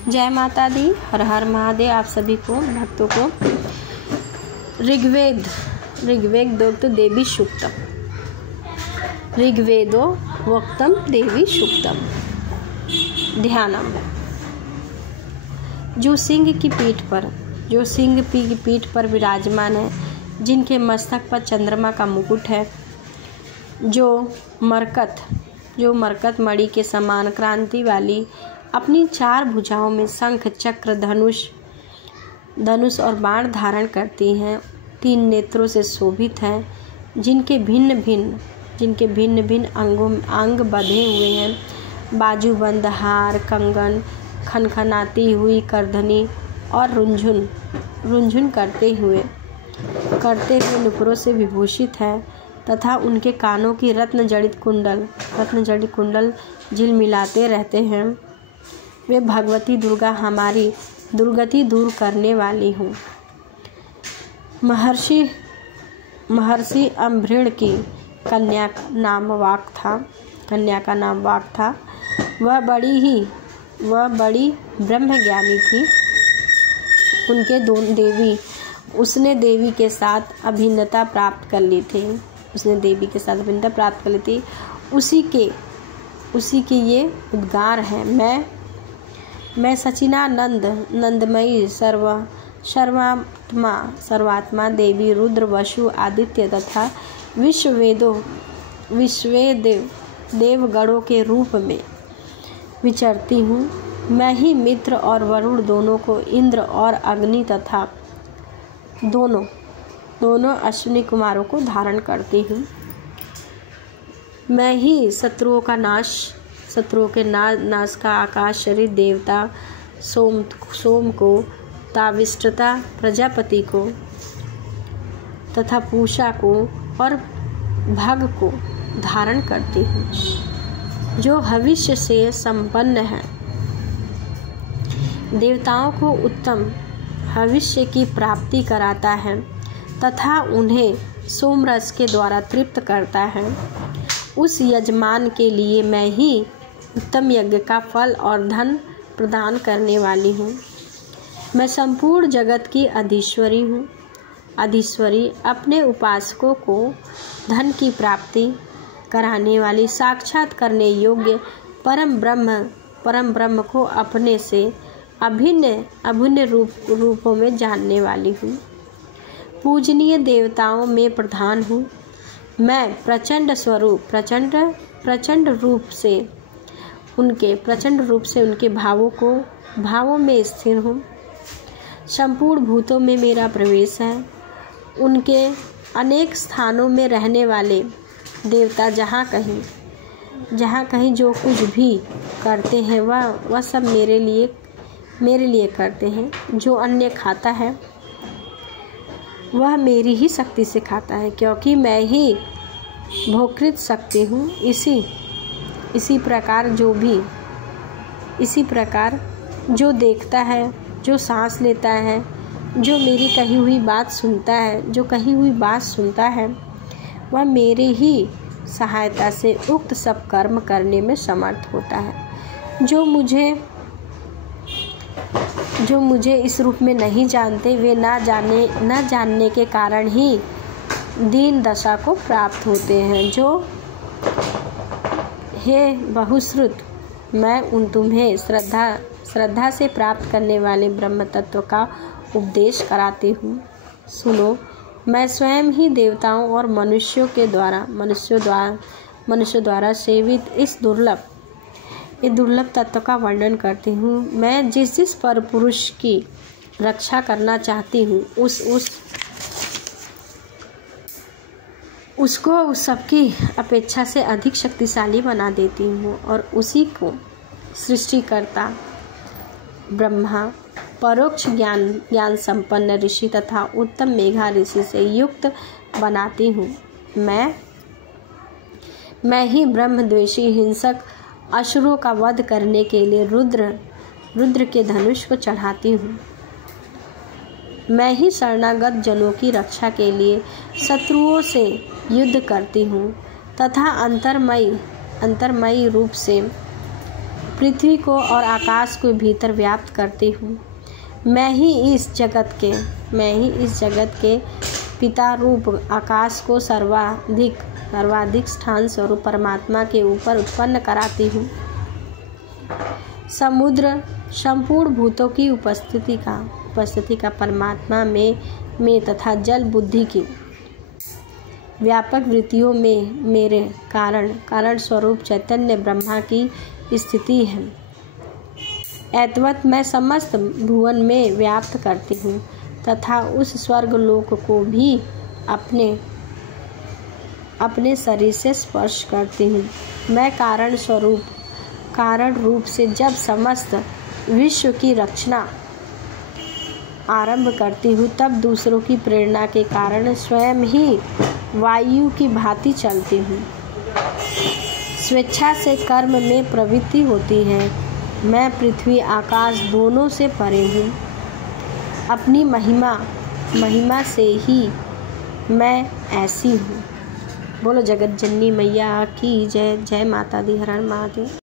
जय माता दी, हर हर महादेव। आप सभी को भक्तों को ऋग्वेदोक्त देवी सूक्तम, ऋग्वेदो वक्तम देवी सूक्तम। ध्यानम। जो सिंह की पीठ पर विराजमान है, जिनके मस्तक पर चंद्रमा का मुकुट है, जो मरकत मणि के समान क्रांति वाली अपनी 4 भुजाओं में शंख, चक्र, धनुष और बाण धारण करती हैं, 3 नेत्रों से शोभित हैं, जिनके भिन्न भिन्न अंग बंधे हुए हैं, बाजूबंद हार, कंगन, खनखनाती हुई करधनी और रुंझुन करते हुए नुपुरों से विभूषित है, तथा उनके कानों की रत्न जड़ित कुंडल झिलमिलाते रहते हैं। वे भगवती दुर्गा हमारी दुर्गति दूर करने वाली हूँ। महर्षि अम्भृण की कन्या का नाम वाक था। वह बड़ी ब्रह्मज्ञानी थी। उसने देवी के साथ अभिन्नता प्राप्त कर ली थी। उसी के ये उद्गार हैं। मैं सचिनानंद नंदमयी सर्वात्मा देवी रुद्र, वसु, आदित्य तथा देवगणों के रूप में विचरती हूँ। मैं ही मित्र और वरुण दोनों को, इंद्र और अग्नि तथा दोनों अश्विनी कुमारों को धारण करती हूँ। मैं ही शत्रुओं के नाश का आकाश शरीर, देवता सोम को, ताविष्ठता प्रजापति को तथा पूषा को और भग को धारण करती हूँ, जो भविष्य से संपन्न है। देवताओं को उत्तम भविष्य की प्राप्ति कराता है तथा उन्हें सोमरस के द्वारा तृप्त करता है। उस यजमान के लिए मैं ही उत्तम यज्ञ का फल और धन प्रदान करने वाली हूँ। मैं संपूर्ण जगत की अधीश्वरी अपने उपासकों को धन की प्राप्ति कराने वाली, साक्षात करने योग्य परम ब्रह्म को अपने से अभिन्न रूपों में जानने वाली हूँ। पूजनीय देवताओं में प्रधान हूँ। मैं प्रचंड रूप से उनके भावों में स्थिर हूँ। संपूर्ण भूतों में मेरा प्रवेश है। उनके अनेक स्थानों में रहने वाले देवता जहाँ कहीं जो कुछ भी करते हैं, वह सब मेरे लिए करते हैं। जो अन्य खाता है वह मेरी ही शक्ति से खाता है, क्योंकि मैं ही भोकृत शक्ति हूँ। इसी प्रकार जो देखता है, जो सांस लेता है, जो मेरी कही हुई बात सुनता है, वह मेरे ही सहायता से उक्त सब कर्म करने में समर्थ होता है। जो मुझे इस रूप में नहीं जानते, वे न जानने के कारण ही दीन दशा को प्राप्त होते हैं। जो हे बहुश्रुत, मैं तुम्हें श्रद्धा से प्राप्त करने वाले ब्रह्म तत्व का उपदेश कराती हूँ। सुनो, मैं स्वयं ही देवताओं और मनुष्यों द्वारा सेवित इस दुर्लभ तत्व का वर्णन करती हूँ। मैं जिस पर पुरुष की रक्षा करना चाहती हूँ, उसको सबकी अपेक्षा से अधिक शक्तिशाली बना देती हूँ और उसी को सृष्टिकर्ता ब्रह्मा, परोक्ष ज्ञान संपन्न ऋषि तथा उत्तम मेघा ऋषि से युक्त बनाती हूँ। मैं ही ब्रह्मद्वेषी हिंसक असुरों का वध करने के लिए रुद्र के धनुष को चढ़ाती हूँ। मैं ही शरणागत जनों की रक्षा के लिए शत्रुओं से युद्ध करती हूँ तथा अंतर्मयी रूप से पृथ्वी को और आकाश को भीतर व्याप्त करती हूँ। मैं ही इस जगत के पिता रूप आकाश को सर्वाधिक स्थान स्वरूप परमात्मा के ऊपर उत्पन्न कराती हूँ। समुद्र संपूर्ण भूतों की उपस्थिति का परमात्मा में तथा जल बुद्धि की व्यापक वृत्तियों में मेरे कारण स्वरूप चैतन्य ब्रह्मा की स्थिति है। एतवत् मैं समस्त भुवन में व्याप्त करती हूँ तथा उस स्वर्ग लोक को भी अपने शरीर से स्पर्श करती हूँ। मैं कारण रूप से जब समस्त विश्व की रचना आरंभ करती हूँ तब दूसरों की प्रेरणा के कारण स्वयं ही वायु की भांति चलती हूँ। स्वेच्छा से कर्म में प्रवृत्ति होती है। मैं पृथ्वी आकाश दोनों से परे हूँ। अपनी महिमा से ही मैं ऐसी हूँ। बोलो जगत जननी मैया की जय। जय माता दी। हर हर महादेव।